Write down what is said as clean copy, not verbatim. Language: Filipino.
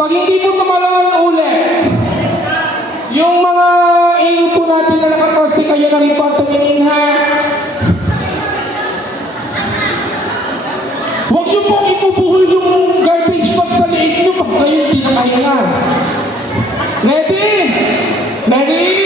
Pag hindi po tumalaan ulit, yung mga inyo po natin na nakakose kayo na rin po ang tumingin, ha? Huwag niyo pong ipubuhol yung garbage bag sa liig niyo pag kayo hindi nakahinga. Ready? Ready?